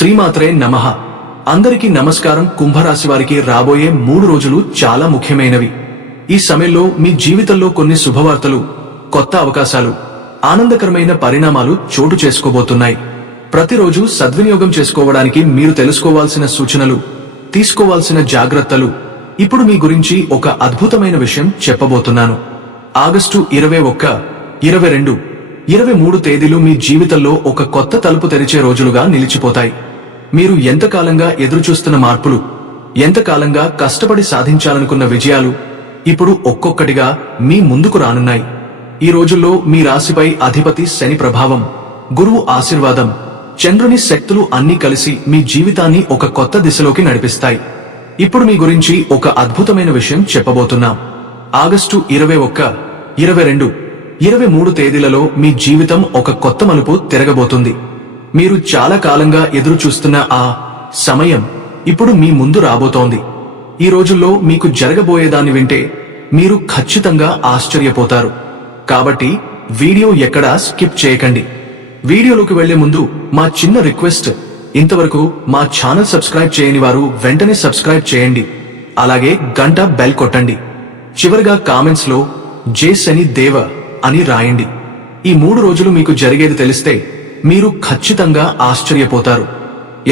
శ్రీమాత్రే నమః. అందరికీ నమస్కారం. కుంభరాశి వారికి రాబోయే 3 రోజులు చాలా ముఖ్యమైనవి. ఈ సమయంలో మీ జీవితంలో కొన్ని శుభవార్తలు, కొత్త అవకాశాలు, ఆనందకరమైన పరిణామాలు చోటు చేసుకోబోతున్నాయి. ప్రతిరోజు సద్వినియోగం చేసుకోవడానికి మీరు తెలుసుకోవాల్సిన సూచనలు, తీసుకోవాల్సిన జాగ్రత్తలు ఇప్పుడు మీ గురించి ఒక అద్భుతమైన విషయం చెప్పబోతున్నాను. ఆగస్టు 21, 22, 23 తేదీలు మీ జీవితంలో ఒక కొత్త తలుపు తెరిచే రోజులుగా నిలిచిపోతాయి. మీరు ఎంతకాలంగా ఎదురుచూస్తున్న మార్పులు, ఎంతకాలంగా కష్టపడి సాధించాలనుకున్న విజయాలు ఇప్పుడు ఒక్కొక్కటిగా మీ ముందుకు రానున్నాయి. ఈ రోజుల్లో మీ రాశిపై అధిపతి శని ప్రభావం, గురువు ఆశీర్వాదం, చంద్రుని శక్తులు అన్నీ కలిసి మీ జీవితాన్ని ఒక కొత్త దిశలోకి నడిపిస్తాయి. ఇప్పుడు మీ గురించి ఒక అద్భుతమైన విషయం చెప్పబోతున్నాం. ఆగస్టు 21, 22, 23 తేదీలలో మీ జీవితం ఒక కొత్త మలుపు తిరగబోతుంది. మీరు చాలా కాలంగా ఎదురు చూస్తున్న ఆ సమయం ఇప్పుడు మీ ముందు రాబోతోంది. ఈ రోజుల్లో మీకు జరగబోయేదాన్ని వింటే మీరు ఖచ్చితంగా ఆశ్చర్యపోతారు. కాబట్టి వీడియో ఎక్కడా స్కిప్ చేయకండి. వీడియోలోకి వెళ్లే ముందు మా చిన్న రిక్వెస్ట్, ఇంతవరకు మా ఛానల్ సబ్స్క్రైబ్ చేయని వారు వెంటనే సబ్స్క్రైబ్ చేయండి. అలాగే గంట బెల్ కొట్టండి. చివరిగా కామెంట్స్ లో జై శని దేవ అని రాయండి. ఈ 3 రోజులు మీకు జరిగేది తెలిస్తే మీరు ఖచ్చితంగా ఆశ్చర్యపోతారు.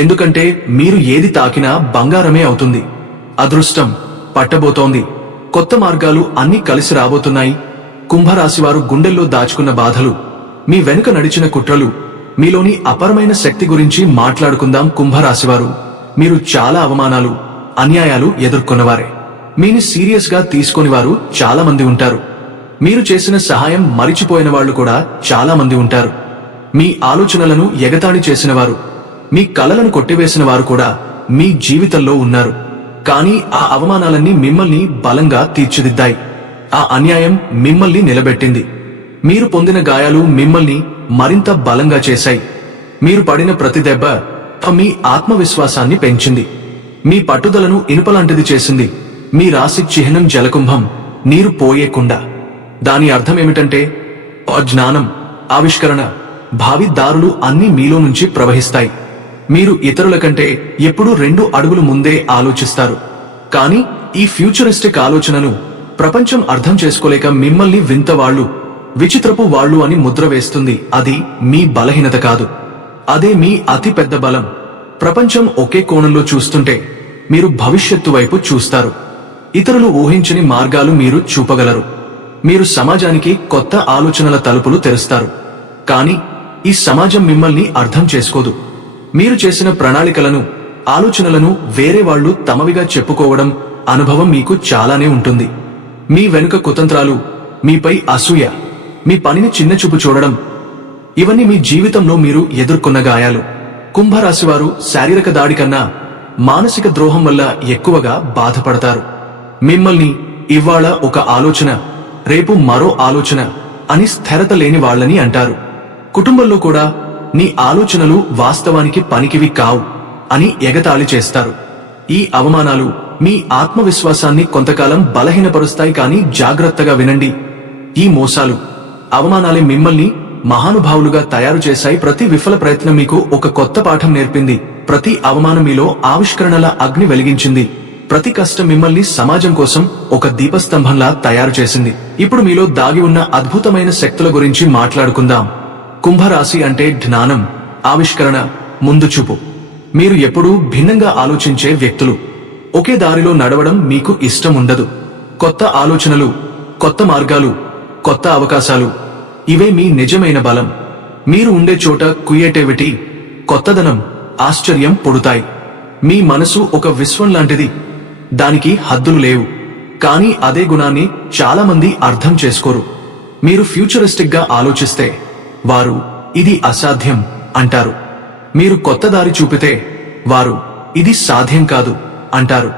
ఎందుకంటే మీరు ఏది తాకినా బంగారమే అవుతుంది. అదృష్టం పట్టబోతోంది. కొత్త మార్గాలు అన్నీ కలిసి రాబోతున్నాయి. కుంభరాశివారు గుండెల్లో దాచుకున్న బాధలు, మీ వెనుక నడిచిన కుట్రలు, మీలోని అపరమైన శక్తి గురించి మాట్లాడుకుందాం. కుంభరాశివారు, మీరు చాలా అవమానాలు, అన్యాయాలు ఎదుర్కొన్నవారే. మీని సీరియస్ గా తీసుకొని వారు చాలా మంది ఉంటారు. మీరు చేసిన సహాయం మరిచిపోయిన వాళ్లు కూడా చాలా మంది ఉంటారు. మీ ఆలోచనలను ఎగతాళి చేసిన వారు, మీ కలలను కొట్టివేసిన వారు కూడా మీ జీవితంలో ఉన్నారు. కానీ ఆ అవమానాలన్నీ మిమ్మల్ని బలంగా తీర్చిదిద్దాయి. ఆ అన్యాయం మిమ్మల్ని నిలబెట్టింది. మీరు పొందిన గాయాలు మిమ్మల్ని మరింత బలంగా చేశాయి. మీరు పడిన ప్రతి దెబ్బ మీ ఆత్మవిశ్వాసాన్ని పెంచింది. మీ పట్టుదలను ఇనుపలాంటిది చేసింది. మీ రాశి చిహ్నం జలకుంభం, నీరు పోయేకుండా. దాని అర్థమేమిటంటే జ్ఞానం, ఆవిష్కరణ, భావి దారులు అన్నీ మీలో నుంచి ప్రవహిస్తాయి. మీరు ఇతరుల కంటే ఎప్పుడూ 2 అడుగులు ముందే ఆలోచిస్తారు. కానీ ఈ ఫ్యూచరిస్టిక్ ఆలోచనను ప్రపంచం అర్థం చేసుకోలేక మిమ్మల్ని వింతవాళ్లు, విచిత్రపు వాళ్లు అని ముద్ర వేస్తుంది. అది మీ బలహీనత కాదు, అదే మీ అతి పెద్ద బలం. ప్రపంచం ఒకే కోణంలో చూస్తుంటే మీరు భవిష్యత్తు వైపు చూస్తారు. ఇతరులు ఊహించని మార్గాలు మీరు చూపగలరు. మీరు సమాజానికి కొత్త ఆలోచనల తలుపులు తెరుస్తారు. కానీ ఈ సమాజం మిమ్మల్ని అర్థం చేసుకోదు. మీరు చేసిన ప్రణాళికలను, ఆలోచనలను వేరే వాళ్లు తమవిగా చెప్పుకోవడం అనుభవం మీకు చాలానే ఉంటుంది. మీ వెనుక కుతంత్రాలు, మీపై అసూయ, మీ పనిని చిన్నచూపు చూడడం, ఇవన్నీ మీ జీవితంలో మీరు ఎదుర్కొన్న గాయాలు. కుంభరాశివారు శారీరక దాడి కన్నా మానసిక ద్రోహం వల్ల ఎక్కువగా బాధపడతారు. మిమ్మల్ని ఇవాళ ఒక ఆలోచన, రేపు మరో ఆలోచన అని స్థిరత లేని వాళ్ళని అంటారు. కుటుంబంలో కూడా నీ ఆలోచనలు వాస్తవానికి పనికివి కావు అని ఎగతాళి చేస్తారు. ఈ అవమానాలు మీ ఆత్మవిశ్వాసాన్ని కొంతకాలం బలహీనపరుస్తాయి. కానీ జాగ్రత్తగా వినండి, ఈ మోసాలు, అవమానాలే మిమ్మల్ని మహానుభావులుగా తయారు చేశాయి. ప్రతి విఫల ప్రయత్నం మీకు ఒక కొత్త పాఠం నేర్పింది. ప్రతి అవమానం మీలో ఆవిష్కరణల అగ్ని వెలిగించింది. ప్రతి కష్టం మిమ్మల్ని సమాజం కోసం ఒక దీపస్తంభంలా తయారు చేసింది. ఇప్పుడు మీలో దాగి ఉన్న అద్భుతమైన శక్తుల గురించి మాట్లాడుకుందాం. కుంభరాశి అంటే జ్ఞానం, ఆవిష్కరణ, ముందుచూపు. మీరు ఎప్పుడూ భిన్నంగా ఆలోచించే వ్యక్తులు. ఒకే దారిలో నడవడం మీకు ఇష్టం ఉండదు. కొత్త ఆలోచనలు, కొత్త మార్గాలు, కొత్త అవకాశాలు, ఇవే మీ నిజమైన బలం. మీరు ఉండే చోట క్రియేటివిటీ, కొత్తదనం, ఆశ్చర్యం పుడతాయి. మీ మనసు ఒక విశ్వం లాంటిది. దానికి హద్దులు లేవు. కానీ అదే గుణాన్ని చాలా మంది అర్థం చేసుకోరు. మీరు ఫ్యూచరిస్టిక్ గా ఆలోచిస్తే వారు ఇది అసాధ్యం అంటారు. మీరు కొత్త దారి చూపితే వారు ఇది సాధ్యం కాదు అంటారు.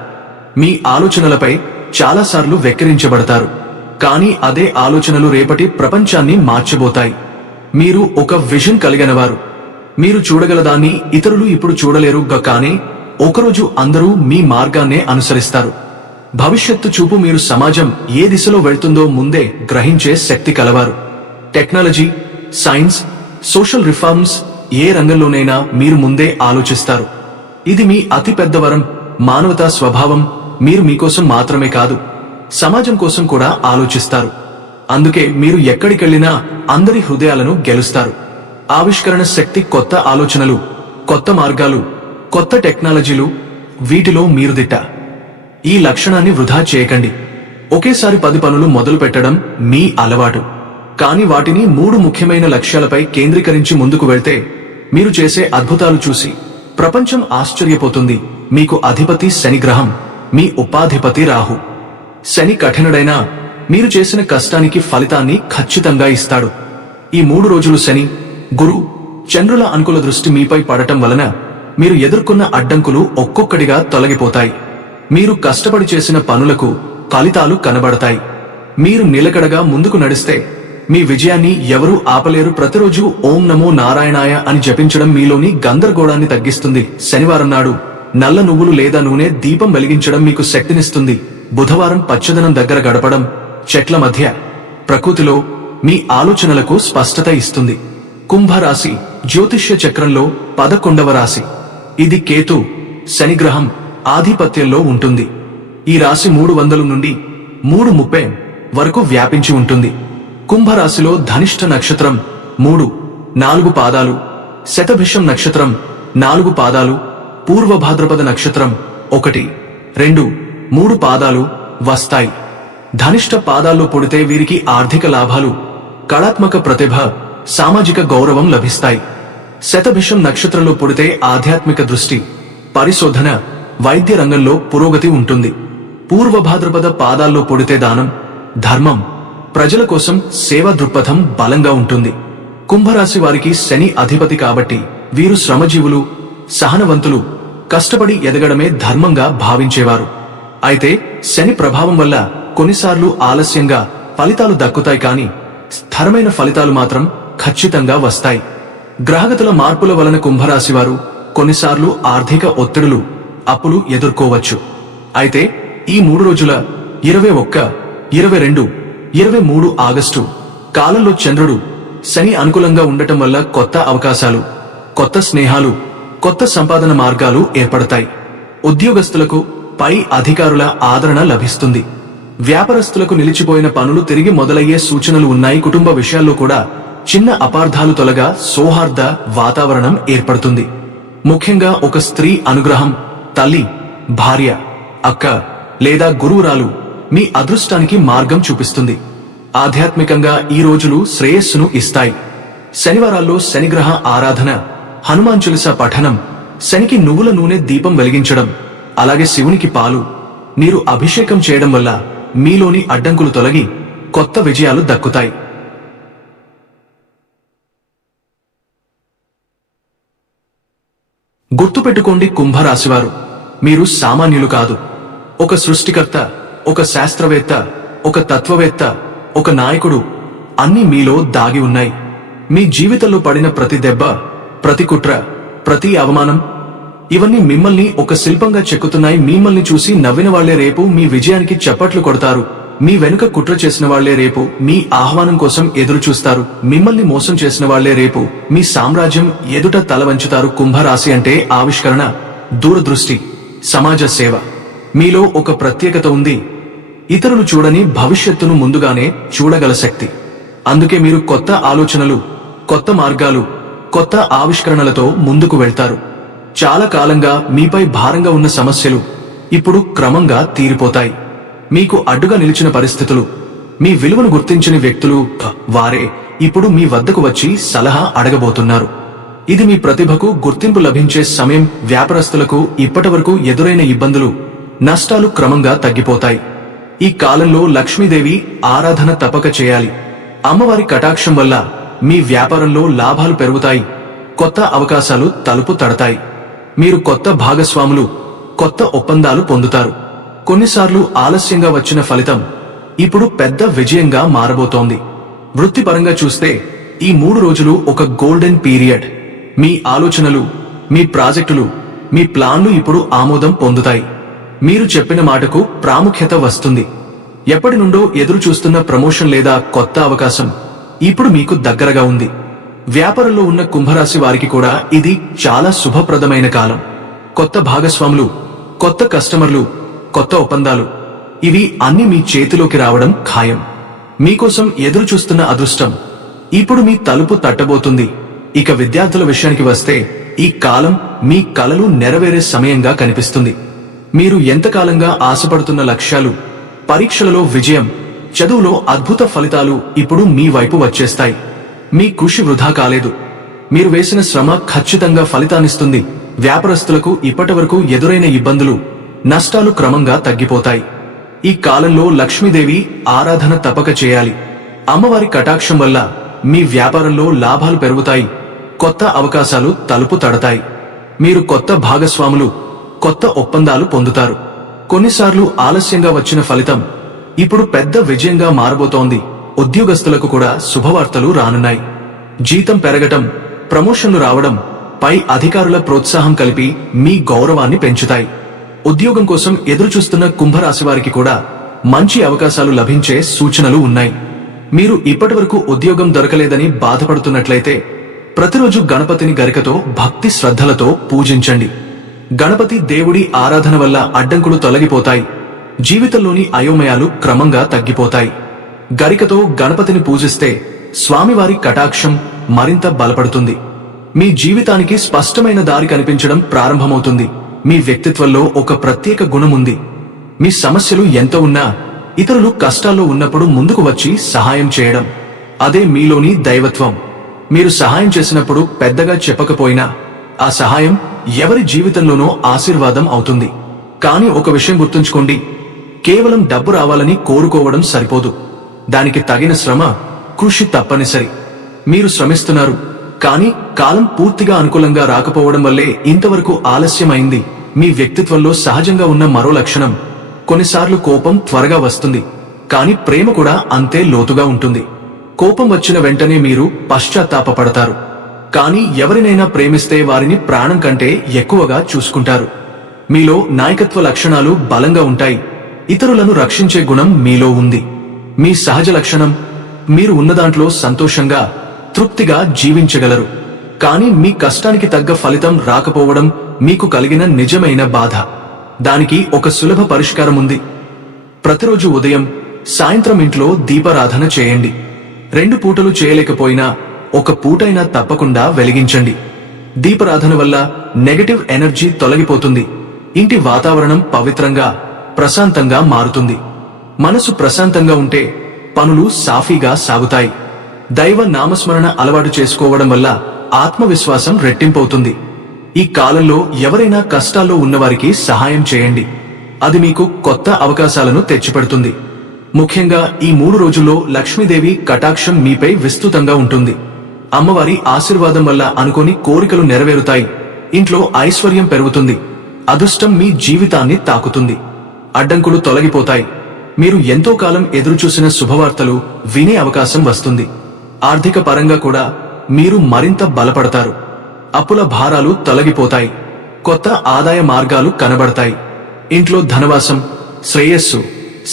మీ ఆలోచనలపై చాలాసార్లు వెక్కిరించబడతారు. కానీ అదే ఆలోచనలు రేపటి ప్రపంచాన్ని మార్చబోతాయి. మీరు ఒక విజన్ కలిగినవారు. మీరు చూడగలదాన్ని ఇతరులు ఇప్పుడు చూడలేరు. కానీ ఒకరోజు అందరూ మీ మార్గాన్నే అనుసరిస్తారు. భవిష్యత్తు చూపు. మీరు సమాజం ఏ దిశలో వెళ్తుందో ముందే గ్రహించే శక్తి కలవారు. టెక్నాలజీ, సైన్స్, సోషల్ రిఫార్మ్స్ ఏ రంగంలోనైనా మీరు ముందే ఆలోచిస్తారు. ఇది మీ అతి పెద్ద వరం. మానవతా స్వభావం. మీరు మీకోసం మాత్రమే కాదు, సమాజం కోసం కూడా ఆలోచిస్తారు. అందుకే మీరు ఎక్కడికెళ్లినా అందరి హృదయాలను గెలుస్తారు. ఆవిష్కరణ శక్తి, కొత్త ఆలోచనలు, కొత్త మార్గాలు, కొత్త టెక్నాలజీలు, వీటిలో మీరు దిట్ట. ఈ లక్షణాన్ని వృధా చేయకండి. ఒకేసారి 10 పనులు మొదలు పెట్టడం మీ అలవాటు. కానీ వాటిని 3 ముఖ్యమైన లక్ష్యాలపై కేంద్రీకరించి ముందుకు వెళ్తే మీరు చేసే అద్భుతాలు చూసి ప్రపంచం ఆశ్చర్యపోతుంది. మీకు అధిపతి శని గ్రహం, మీ ఉపాధిపతి రాహు. శని కఠినుడైనా మీరు చేసిన కష్టానికి ఫలితాన్ని ఖచ్చితంగా ఇస్తాడు. ఈ 3 రోజులు శని, గురు, చంద్రుల అనుకూల దృష్టి మీపై పడటం వలన మీరు ఎదుర్కొన్న అడ్డంకులు ఒక్కొక్కటిగా తొలగిపోతాయి. మీరు కష్టపడి చేసిన పనులకు ఫలితాలు కనబడతాయి. మీరు నిలకడగా ముందుకు నడిస్తే మీ విజయాన్ని ఎవరూ ఆపలేరు. ప్రతిరోజు ఓం నమో నారాయణాయ అని జపించడం మీలోని గందరగోళాన్ని తగ్గిస్తుంది. శనివారం నాడు నల్ల నువ్వులు లేదా నూనె దీపం వెలిగించడం మీకు శక్తినిస్తుంది. బుధవారం పచ్చదనం దగ్గర గడపడం, చెట్ల మధ్య, ప్రకృతిలో మీ ఆలోచనలకు స్పష్టత ఇస్తుంది. కుంభరాశి జ్యోతిష్య చక్రంలో 11వ రాశి. ఇది కేతు, శనిగ్రహం ఆధిపత్యంలో ఉంటుంది. ఈ రాశి 300 నుండి 330 వరకు వ్యాపించి ఉంటుంది. కుంభరాశిలో ధనిష్ఠ నక్షత్రం 3, 4 పాదాలు, శతభిషం నక్షత్రం 4 పాదాలు, పూర్వభాద్రపద నక్షత్రం 1, 2, 3 పాదాలు వస్తాయి. ధనిష్ఠ పాదాల్లో పుడితే వీరికి ఆర్థిక లాభాలు, కళాత్మక ప్రతిభ, సామాజిక గౌరవం లభిస్తాయి. శతభిషం నక్షత్రంలో పుడితే ఆధ్యాత్మిక దృష్టి, పరిశోధన, వైద్య రంగంలో పురోగతి ఉంటుంది. పూర్వభాద్రపద పాదాల్లో పుడితే దానం, ధర్మం, ప్రజల కోసం సేవా దృక్పథం బలంగా ఉంటుంది. కుంభరాశి వారికి శని అధిపతి కాబట్టి వీరు శ్రమజీవులు, సహనవంతులు, కష్టపడి ఎదగడమే ధర్మంగా భావించేవారు. అయితే శని ప్రభావం వల్ల కొన్నిసార్లు ఆలస్యంగా ఫలితాలు దక్కుతాయి, కానీ స్థిరమైన ఫలితాలు మాత్రం ఖచ్చితంగా వస్తాయి. గ్రహగతుల మార్పుల వలన కుంభరాశివారు కొన్నిసార్లు ఆర్థిక ఒత్తిడులు, అప్పులు ఎదుర్కోవచ్చు. అయితే ఈ 3 రోజుల 21, 22, 23 ఆగస్టు కాలంలో చంద్రుడు, శని అనుకూలంగా ఉండటం వల్ల కొత్త అవకాశాలు, కొత్త స్నేహాలు, కొత్త సంపాదన మార్గాలు ఏర్పడతాయి. ఉద్యోగస్తులకు పై అధికారుల ఆదరణ లభిస్తుంది. వ్యాపారస్తులకు నిలిచిపోయిన పనులు తిరిగి మొదలయ్యే సూచనలు ఉన్నాయి. కుటుంబ విషయాల్లో కూడా చిన్న అపార్థాలు తొలగా సౌహార్ద వాతావరణం ఏర్పడుతుంది. ముఖ్యంగా ఒక స్త్రీ అనుగ్రహం, తల్లి, భార్య, అక్క లేదా గురువురాలు మీ అదృష్టానికి మార్గం చూపిస్తుంది. ఆధ్యాత్మికంగా ఈ రోజులు శ్రేయస్సును ఇస్తాయి. శనివారాల్లో శనిగ్రహ ఆరాధన, హనుమాన్ చాలీసా పఠనం, శనికి నువ్వుల నూనె దీపం వెలిగించడం, అలాగే శివునికి పాలు, నీరు అభిషేకం చేయడం వల్ల మీలోని అడ్డంకులు తొలగి కొత్త విజయాలు దక్కుతాయి. గుర్తుపెట్టుకోండి కుంభరాశివారు, మీరు సామాన్యులు కాదు. ఒక సృష్టికర్త, ఒక శాస్త్రవేత్త, ఒక తత్వవేత్త, ఒక నాయకుడు అన్నీ మీలో దాగి ఉన్నాయి. మీ జీవితంలో పడిన ప్రతి దెబ్బ, ప్రతి కుట్ర, ప్రతి అవమానం, ఇవన్నీ మిమ్మల్ని ఒక శిల్పంగా చెక్కుతున్నాయి. మిమ్మల్ని చూసి నవ్విన వాళ్లే రేపు మీ విజయానికి చప్పట్లు కొడతారు. మీ వెనుక కుట్ర చేసిన వాళ్లే రేపు మీ ఆహ్వానం కోసం ఎదురు చూస్తారు. మిమ్మల్ని మోసం చేసిన వాళ్లే రేపు మీ సామ్రాజ్యం ఎదుట తల వంచుతారు. కుంభరాశి అంటే ఆవిష్కరణ, దూరదృష్టి, సమాజ సేవ. మీలో ఒక ప్రత్యేకత ఉంది. ఇతరులు చూడని భవిష్యత్తును ముందుగానే చూడగల శక్తి. అందుకే మీరు కొత్త ఆలోచనలు, కొత్త మార్గాలు, కొత్త ఆవిష్కరణలతో ముందుకు వెళ్తారు. చాలా కాలంగా మీపై భారంగా ఉన్న సమస్యలు ఇప్పుడు క్రమంగా తీరిపోతాయి. మీకు అడ్డుగా నిలిచిన పరిస్థితులు, మీ విలువను గుర్తించని వ్యక్తులు, వారే ఇప్పుడు మీ వద్దకు వచ్చి సలహా అడగబోతున్నారు. ఇది మీ ప్రతిభకు గుర్తింపు లభించే సమయం. వ్యాపారస్తులకు ఇప్పటివరకు ఎదురైన ఇబ్బందులు, నష్టాలు క్రమంగా తగ్గిపోతాయి. ఈ కాలంలో లక్ష్మీదేవి ఆరాధన తప్పక చేయాలి. అమ్మవారి కటాక్షం వల్ల మీ వ్యాపారంలో లాభాలు పెరుగుతాయి. కొత్త అవకాశాలు తలుపు తడతాయి. మీరు కొత్త భాగస్వాములు, కొత్త ఒప్పందాలు పొందుతారు. కొన్నిసార్లు ఆలస్యంగా వచ్చిన ఫలితం ఇప్పుడు పెద్ద విజయంగా మారబోతోంది. వృత్తిపరంగా చూస్తే ఈ 3 రోజులు ఒక గోల్డెన్ పీరియడ్. మీ ఆలోచనలు, మీ ప్రాజెక్టులు, మీ ప్లాన్లు ఇప్పుడు ఆమోదం పొందుతాయి. మీరు చెప్పిన మాటకు ప్రాముఖ్యత వస్తుంది. ఎప్పటి నుండో ఎదురు చూస్తున్న ప్రమోషన్ లేదా కొత్త అవకాశం ఇప్పుడు మీకు దగ్గరగా ఉంది. వ్యాపారంలో ఉన్న కుంభరాశి వారికి కూడా ఇది చాలా శుభప్రదమైన కాలం. కొత్త భాగస్వాములు, కొత్త కస్టమర్లు, కొత్త ఒప్పందాలు ఇవి అన్ని మీ చేతిలోకి రావడం ఖాయం. మీకోసం ఎదురు చూస్తున్న అదృష్టం ఇప్పుడు మీ తలుపు తట్టబోతుంది. ఇక విద్యార్థుల విషయానికి వస్తే ఈ కాలం మీ కలలు నెరవేరే సమయంగా కనిపిస్తుంది. మీరు ఎంతకాలంగా ఆశపడుతున్న లక్ష్యాలు, పరీక్షలలో విజయం, చదువులో అద్భుత ఫలితాలు ఇప్పుడు మీ వైపు వచ్చేస్తాయి. మీ కృషి వృధా కాలేదు. మీరు వేసిన శ్రమ ఖచ్చితంగా ఫలితాన్నిస్తుంది. వ్యాపారస్తులకు ఇప్పటివరకు ఎదురైన ఇబ్బందులు, నష్టాలు క్రమంగా తగ్గిపోతాయి. ఈ కాలంలో లక్ష్మీదేవి ఆరాధన తప్పక చేయాలి. అమ్మవారి కటాక్షం వల్ల మీ వ్యాపారంలో లాభాలు పెరుగుతాయి. కొత్త అవకాశాలు తలుపు తడతాయి. మీరు కొత్త భాగస్వాములు, కొత్త ఒప్పందాలు పొందుతారు. కొన్నిసార్లు ఆలస్యంగా వచ్చిన ఫలితం ఇప్పుడు పెద్ద విజయంగా మారబోతోంది. ఉద్యోగస్తులకు కూడా శుభవార్తలు రానున్నాయి. జీతం పెరగటం, ప్రమోషన్లు రావడం, పై అధికారుల ప్రోత్సాహం కలిపి మీ గౌరవాన్ని పెంచుతాయి. ఉద్యోగం కోసం ఎదురుచూస్తున్న కుంభరాశి వారికి కూడా మంచి అవకాశాలు లభించే సూచనలు ఉన్నాయి. మీరు ఇప్పటివరకు ఉద్యోగం దొరకలేదని బాధపడుతున్నట్లయితే ప్రతిరోజు గణపతిని గరికతో భక్తి శ్రద్ధలతో పూజించండి. గణపతి దేవుడి ఆరాధన వల్ల అడ్డంకులు తొలగిపోతాయి. జీవితంలోని అయోమయాలు క్రమంగా తగ్గిపోతాయి. గరికతో గణపతిని పూజిస్తే స్వామివారి కటాక్షం మరింత బలపడుతుంది. మీ జీవితానికి స్పష్టమైన దారి కనిపించడం ప్రారంభమవుతుంది. మీ వ్యక్తిత్వంలో ఒక ప్రత్యేక గుణముంది. మీ సమస్యలు ఎంత ఉన్నా ఇతరులు కష్టాల్లో ఉన్నప్పుడు ముందుకు వచ్చి సహాయం చేయడం, అదే మీలోని దైవత్వం. మీరు సహాయం చేసినప్పుడు పెద్దగా చెప్పకపోయినా ఆ సహాయం ఎవరి జీవితంలోనో ఆశీర్వాదం అవుతుంది. కానీ ఒక విషయం గుర్తుంచుకోండి, కేవలం డబ్బు రావాలని కోరుకోవడం సరిపోదు. దానికి తగిన శ్రమ, కృషి తప్పనిసరి. మీరు శ్రమిస్తున్నారు, కానీ కాలం పూర్తిగా అనుకూలంగా రాకపోవడం వల్లే ఇంతవరకు ఆలస్యమైంది. మీ వ్యక్తిత్వంలో సహజంగా ఉన్న మరో లక్షణం, కొన్నిసార్లు కోపం త్వరగా వస్తుంది, కానీ ప్రేమ కూడా అంతే లోతుగా ఉంటుంది. కోపం వచ్చిన వెంటనే మీరు పశ్చాత్తాపపడతారు, కానీ ఎవరినైనా ప్రేమిస్తే వారిని ప్రాణం కంటే ఎక్కువగా చూసుకుంటారు. మీలో నాయకత్వ లక్షణాలు బలంగా ఉంటాయి. ఇతరులను రక్షించే గుణం మీలో ఉంది. మీ సహజ లక్షణం, మీరు ఉన్నదాంట్లో సంతోషంగా, తృప్తిగా జీవించగలరు. కానీ మీ కష్టానికి తగ్గ ఫలితం రాకపోవడం మీకు కలిగిన నిజమైన బాధ. దానికి ఒక సులభ పరిష్కారం ఉంది. ప్రతిరోజు ఉదయం, సాయంత్రం ఇంట్లో దీపారాధన చేయండి. 2 పూటలు చేయలేకపోయినా ఒక పూటైనా తప్పకుండా వెలిగించండి. దీపారాధన వల్ల నెగటివ్ ఎనర్జీ తొలగిపోతుంది. ఇంటి వాతావరణం పవిత్రంగా, ప్రశాంతంగా మారుతుంది. మనసు ప్రశాంతంగా ఉంటే పనులు సాఫీగా సాగుతాయి. దైవ నామస్మరణ అలవాటు చేసుకోవడం వల్ల ఆత్మవిశ్వాసం రెట్టింపవుతుంది. ఈ కాలంలో ఎవరైనా కష్టాల్లో ఉన్నవారికి సహాయం చేయండి. అది మీకు కొత్త అవకాశాలను తెచ్చిపెడుతుంది. ముఖ్యంగా ఈ 3 రోజుల్లో లక్ష్మీదేవి కటాక్షం మీపై విస్తృతంగా ఉంటుంది. అమ్మవారి ఆశీర్వాదం వల్ల అనుకోని కోరికలు నెరవేరుతాయి. ఇంట్లో ఐశ్వర్యం పెరుగుతుంది. అదృష్టం మీ జీవితాన్ని తాకుతుంది. అడ్డంకులు తొలగిపోతాయి. మీరు ఎంతో కాలం ఎదురుచూసిన శుభవార్తలు వినే అవకాశం వస్తుంది. ఆర్థిక పరంగా కూడా మీరు మరింత బలపడతారు. అప్పుల భారాలు తొలగిపోతాయి. కొత్త ఆదాయ మార్గాలు కనబడతాయి. ఇంట్లో ధనవాసం, శ్రేయస్సు,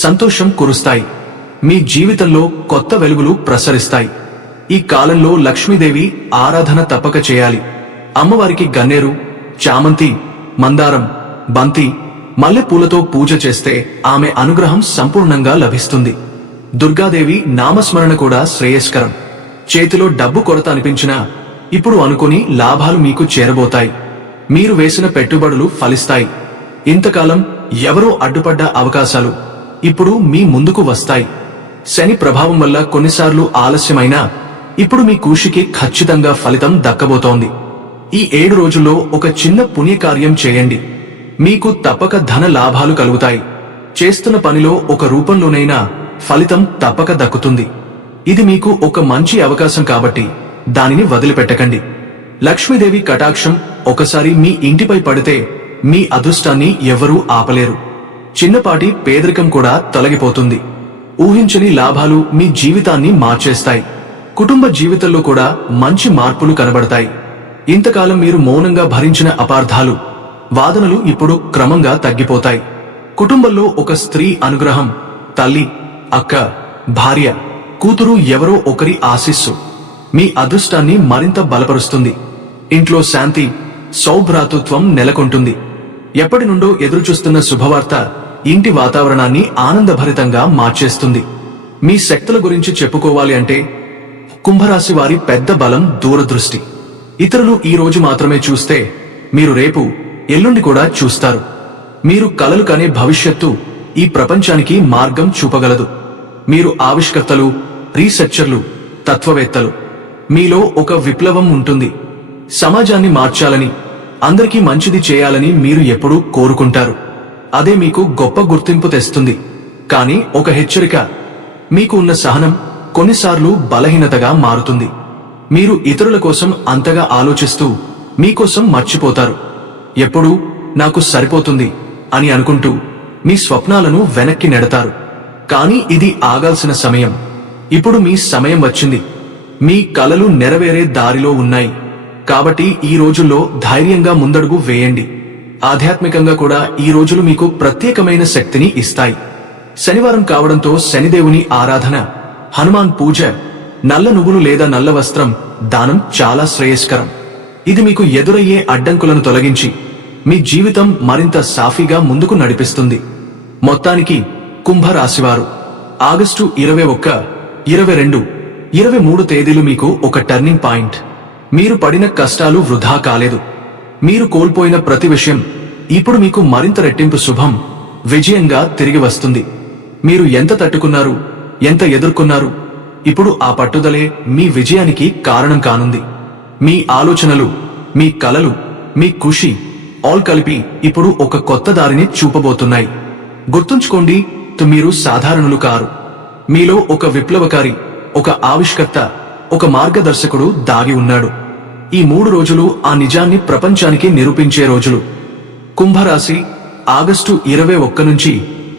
సంతోషం కురుస్తాయి. మీ జీవితంలో కొత్త వెలుగులు ప్రసరిస్తాయి. ఈ కాలంలో లక్ష్మీదేవి ఆరాధన తప్పక చేయాలి. అమ్మవారికి గన్నేరు, చామంతి, మందారం, బంతి, మల్లెపూలతో పూజ చేస్తే ఆమె అనుగ్రహం సంపూర్ణంగా లభిస్తుంది. దుర్గాదేవి నామస్మరణ కూడా శ్రేయస్కరం. చేతిలో డబ్బు కొరత అనిపించినా ఇప్పుడు అనుకుని లాభాలు మీకు చేరబోతాయి. మీరు వేసిన పెట్టుబడులు ఫలిస్తాయి. ఇంతకాలం ఎవరో అడ్డుపడ్డ అవకాశాలు ఇప్పుడు మీ ముందుకు వస్తాయి. శని ప్రభావం వల్ల కొన్నిసార్లు ఆలస్యమైనా ఇప్పుడు మీ కృషికి ఖచ్చితంగా ఫలితం దక్కబోతోంది. ఈ 7 రోజుల్లో ఒక చిన్న పుణ్యకార్యం చేయండి. మీకు తప్పక ధన లాభాలు కలుగుతాయి. చేస్తున్న పనిలో ఒక రూపంలోనైనా ఫలితం తప్పక దక్కుతుంది. ఇది మీకు ఒక మంచి అవకాశం కాబట్టి దానిని వదిలిపెట్టకండి. లక్ష్మీదేవి కటాక్షం ఒకసారి మీ ఇంటిపై పడితే మీ అదృష్టాన్ని ఎవరూ ఆపలేరు. చిన్నపాటి పేదరికం కూడా తొలగిపోతుంది. ఊహించని లాభాలు మీ జీవితాన్ని మార్చేస్తాయి. కుటుంబ జీవితంలో కూడా మంచి మార్పులు కనబడతాయి. ఇంతకాలం మీరు మౌనంగా భరించిన అపార్థాలు, వాదనలు ఇప్పుడు క్రమంగా తగ్గిపోతాయి. కుటుంబంలో ఒక స్త్రీ అనుగ్రహం, తల్లి, అక్క, భార్య, కూతురు ఎవరో ఒకరి ఆశీస్సు, మీ అదృష్టాన్ని మరింత బలపరుస్తుంది. ఇంట్లో శాంతి, సౌభ్రాతృత్వం నెలకొంటుంది. ఎప్పటి నుండో ఎదురుచూస్తున్న శుభవార్త ఇంటి వాతావరణాన్ని ఆనందభరితంగా మార్చేస్తుంది. మీ శక్తుల గురించి చెప్పుకోవాలి అంటే కుంభరాశి వారి పెద్ద బలం దూరదృష్టి. ఇతరులు ఈ రోజు మాత్రమే చూస్తే మీరు రేపు, ఎల్లుండి కూడా చూస్తారు. మీరు కలలు కనే భవిష్యత్తు ఈ ప్రపంచానికి మార్గం చూపగలదు. మీరు ఆవిష్కర్తలు, రీసెర్చర్లు, తత్వవేత్తలు. మీలో ఒక విప్లవం ఉంటుంది. సమాజాన్ని మార్చాలని, అందరికీ మంచిది చేయాలని మీరు ఎప్పుడూ కోరుకుంటారు. అదే మీకు గొప్ప గుర్తింపు తెస్తుంది. కానీ ఒక హెచ్చరిక, మీకు ఉన్న సహనం కొన్నిసార్లు బలహీనతగా మారుతుంది. మీరు ఇతరుల కోసం అంతగా ఆలోచిస్తూ మీకోసం మర్చిపోతారు. ఎప్పుడూ నాకు సరిపోతుంది అని అనుకుంటూ మీ స్వప్నాలను వెనక్కి నెడతారు. కానీ ఇది ఆగాల్సిన సమయం. ఇప్పుడు మీ సమయం వచ్చింది. మీ కలలు నెరవేరే దారిలో ఉన్నాయి. కాబట్టి ఈ రోజుల్లో ధైర్యంగా ముందడుగు వేయండి. ఆధ్యాత్మికంగా కూడా ఈ రోజులు మీకు ప్రత్యేకమైన శక్తిని ఇస్తాయి. శనివారం కావడంతో శనిదేవుని ఆరాధన, హనుమాన్ పూజ, నల్ల నువ్వులు లేదా నల్ల వస్త్రం దానం చాలా శ్రేయస్కరం. ఇది మీకు ఎదురయ్యే అడ్డంకులను తొలగించి మీ జీవితం మరింత సాఫీగా ముందుకు నడిపిస్తుంది. మొత్తానికి కుంభరాశివారు ఆగస్టు 21, 22, 23 తేదీలు మీకు ఒక టర్నింగ్ పాయింట్. మీరు పడిన కష్టాలు వృధా కాలేదు. మీరు కోల్పోయిన ప్రతి విషయం ఇప్పుడు మీకు మరింత రెట్టింపు శుభం, విజయంగా తిరిగి వస్తుంది. మీరు ఎంత తట్టుకున్నారు, ఎంత ఎదుర్కొన్నారు, ఇప్పుడు ఆ పట్టుదలే మీ విజయానికి కారణం కానుంది. మీ ఆలోచనలు, మీ కలలు, మీ కృషి ఆల్ కలిపి ఇప్పుడు ఒక కొత్త దారిని చూపబోతున్నాయి. గుర్తుంచుకోండి, మీరు సాధారణులు కారు. మీలో ఒక విప్లవకారి, ఒక ఆవిష్కర్త, ఒక మార్గదర్శకుడు దాగి ఉన్నాడు. ఈ 3 రోజులు ఆ నిజాన్ని ప్రపంచానికి నిరూపించే రోజులు. కుంభరాశి ఆగస్టు 21 నుంచి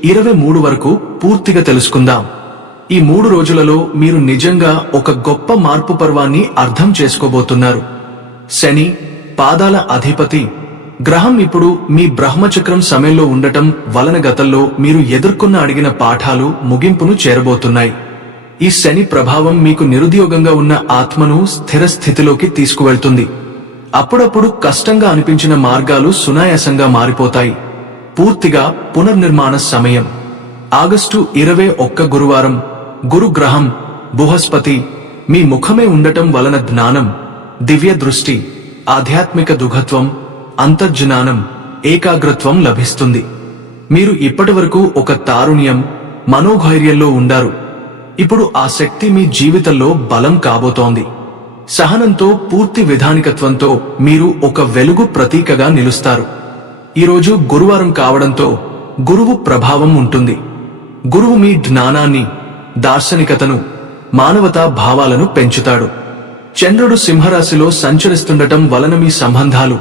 23 వరకు పూర్తిగా తెలుసుకుందాం. ఈ 3 రోజులలో మీరు నిజంగా ఒక గొప్ప మార్పు పర్వాన్ని అర్థం చేసుకోబోతున్నారు. శని, పాదాల అధిపతి గ్రహం ఇప్పుడు మీ బ్రహ్మచక్రం సమయంలో ఉండటం వలన గతంలో మీరు ఎదుర్కొన్న అడిగిన పాఠాలు ముగింపును చేరబోతున్నాయి. ఈ శని ప్రభావం మీకు నిరుద్యోగంగా ఉన్న ఆత్మను స్థిర స్థితిలోకి తీసుకువెళ్తుంది. అప్పుడప్పుడు కష్టంగా అనిపించిన మార్గాలు సునాయాసంగా మారిపోతాయి. పూర్తిగా పునర్నిర్మాణ సమయం. ఆగస్టు 21 గురువారం గురుగ్రహం బృహస్పతి మీ ముఖమే ఉండటం వలన జ్ఞానం, దివ్య దృష్టి, ఆధ్యాత్మిక దుఘత్వం, అంతర్జ్ఞానం, ఏకాగ్రత్వం లభిస్తుంది. మీరు ఇప్పటివరకు ఒక తారుణ్యం, మనోధైర్యంలో ఉండారు. ఇప్పుడు ఆ శక్తి మీ జీవితంలో బలం కాబోతోంది. సహనంతో, పూర్తి విధానికత్వంతో మీరు ఒక వెలుగు ప్రతీకగా నిలుస్తారు. ఈరోజు గురువారం కావడంతో గురువు ప్రభావం ఉంటుంది. గురువు మీ జ్ఞానాన్ని, దార్శనికతను, మానవతా భావాలను పెంచుతాడు. చంద్రుడు సింహరాశిలో సంచరిస్తుండటం వలన మీ సంబంధాలు,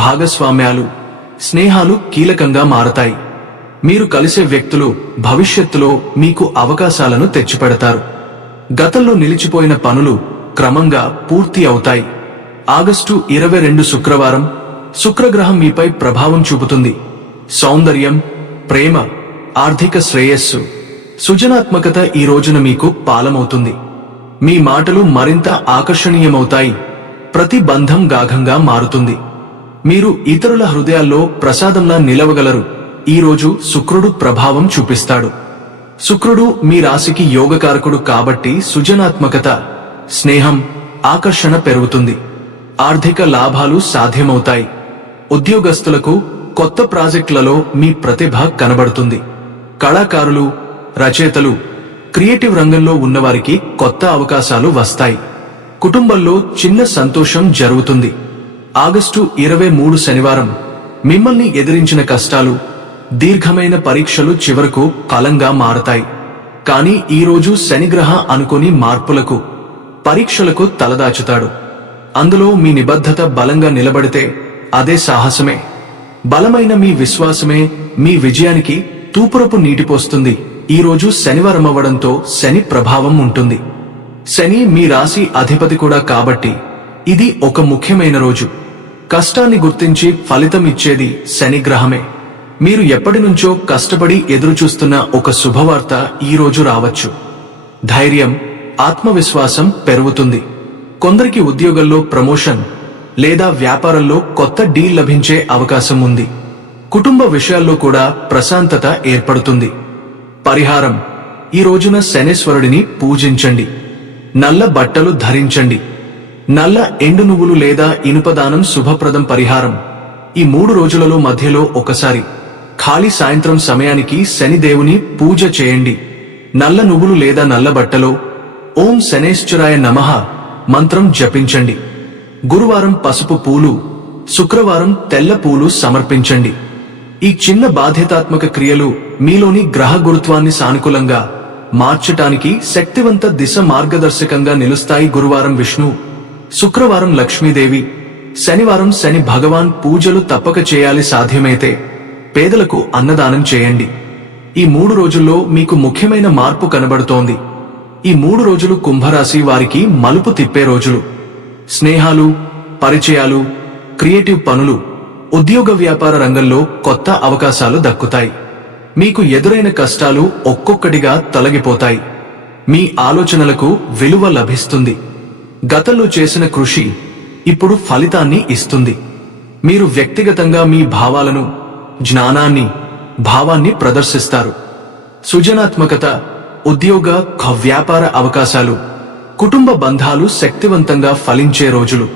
భాగస్వామ్యాలు, స్నేహాలు కీలకంగా మారతాయి. మీరు కలిసే వ్యక్తులు భవిష్యత్తులో మీకు అవకాశాలను తెచ్చిపెడతారు. గతంలో నిలిచిపోయిన పనులు క్రమంగా పూర్తి అవుతాయి. ఆగస్టు 22 శుక్రవారం శుక్రగ్రహం మీపై ప్రభావం చూపుతుంది. సౌందర్యం, ప్రేమ, ఆర్థిక శ్రేయస్సు, సృజనాత్మకత ఈ రోజున మీకు పాలమవుతుంది. మీ మాటలు మరింత ఆకర్షణీయమవుతాయి. ప్రతి బంధం గాఢంగా మారుతుంది. మీరు ఇతరుల హృదయాల్లో ప్రసాదంలా నిలవగలరు. ఈ రోజు శుక్రుడు ప్రభావం చూపిస్తాడు. శుక్రుడు మీ రాశికి యోగకారకుడు కాబట్టి సృజనాత్మకత, స్నేహం, ఆకర్షణ పెరుగుతుంది. ఆర్థిక లాభాలు సాధ్యమవుతాయి. ఉద్యోగస్తులకు కొత్త ప్రాజెక్టులలో మీ ప్రతిభ కనబడుతుంది. కళాకారులు, రచయితలు, క్రియేటివ్ రంగంలో ఉన్నవారికి కొత్త అవకాశాలు వస్తాయి. కుటుంబంలో చిన్న సంతోషం జరుగుతుంది. ఆగస్టు 23 శనివారం మిమ్మల్ని ఎదిరించిన కష్టాలు, దీర్ఘమైన పరీక్షలు చివరకు ఫలంగా మారతాయి. కానీ ఈరోజు శనిగ్రహ అనుకోని మార్పులకు, పరీక్షలకు తలదాచుతాడు. అందులో మీ నిబద్ధత బలంగా నిలబడితే అదే సాహసమే. బలమైన మీ విశ్వాసమే మీ విజయానికి తూపురపు నీటిపోస్తుంది. ఈరోజు శనివారమవ్వడంతో శని ప్రభావం ఉంటుంది. శని మీ రాశి అధిపతి కూడా కాబట్టి ఇది ఒక ముఖ్యమైన రోజు. కష్టాన్ని గుర్తించి ఫలితం ఇచ్చేది శనిగ్రహమే. మీరు ఎప్పటినుంచో కష్టపడి ఎదురుచూస్తున్న ఒక శుభవార్త ఈ రోజు రావచ్చు. ధైర్యం, ఆత్మవిశ్వాసం పెరుగుతుంది. కొందరికి ఉద్యోగంలో ప్రమోషన్ లేదా వ్యాపారంలో కొత్త డీల్ లభించే అవకాశం ఉంది. కుటుంబ విషయాల్లో కూడా ప్రశాంతత ఏర్పడుతుంది. పరిహారం: ఈ రోజున శనేశ్వరుడిని పూజించండి. నల్ల బట్టలు ధరించండి. నల్ల ఎండు నువ్వులు లేదా ఇనుపదానం శుభప్రదం. పరిహారం: ఈ 3 రోజులలో మధ్యలో ఒకసారి ఖాళీ సాయంత్రం సమయానికి శనిదేవుని పూజ చేయండి. నల్ల నువ్వులు లేదా నల్ల బట్టలో ఓం శనేశ్వరాయ నమః మంత్రం జపించండి. గురువారం పసుపు పూలు, శుక్రవారం తెల్ల పూలు సమర్పించండి. ఈ చిన్న బాధ్యతాత్మక క్రియలు మీలోని గ్రహ గురుత్వాన్ని సానుకూలంగా మార్చటానికి శక్తివంత దిశ మార్గదర్శకంగా నిలుస్తాయి. గురువారం విష్ణు, శుక్రవారం లక్ష్మీదేవి, శనివారం శని భగవాన్ పూజలు తప్పక చేయాలి. సాధ్యమైతే పేదలకు అన్నదానం చేయండి. ఈ 3 రోజుల్లో మీకు ముఖ్యమైన మార్పు కనబడుతోంది. ఈ 3 రోజులు కుంభరాశి వారికి మలుపు తిప్పే రోజులు. స్నేహాలు, పరిచయాలు, క్రియేటివ్ పనులు, ఉద్యోగ వ్యాపార రంగంలో కొత్త అవకాశాలు దక్కుతాయి. మీకు ఎదురైన కష్టాలు ఒక్కొక్కటిగా తొలగిపోతాయి. మీ ఆలోచనలకు విలువ లభిస్తుంది. గతంలో చేసిన కృషి ఇప్పుడు ఫలితాన్ని ఇస్తుంది. మీరు వ్యక్తిగతంగా మీ భావాలను, జ్ఞానాన్ని, భావాన్ని ప్రదర్శిస్తారు. సృజనాత్మకత, ఉద్యోగ, వ్యాపార అవకాశాలు, కుటుంబ బంధాలు శక్తివంతంగా ఫలించే రోజులు.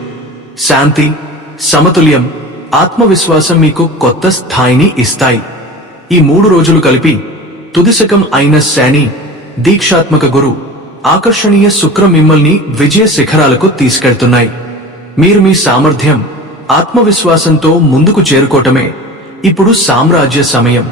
శాంతి, సమతుల్యం, ఆత్మవిశ్వాసం మీకు కొత్త స్థాయిని ఇస్తాయి. ఈ 3 రోజులు కలిపి తుదిశకం అయిన శని, దీక్షాత్మక గురు, ఆకర్షణీయ శుక్ర మిమ్మల్ని విజయ శిఖరాలకు తీసుకెళ్తున్నాయి. మీరు మీ సామర్థ్యం, ఆత్మవిశ్వాసంతో ముందుకు చేరుకోవటమే ఇప్పుడు సామ్రాజ్య సమయం.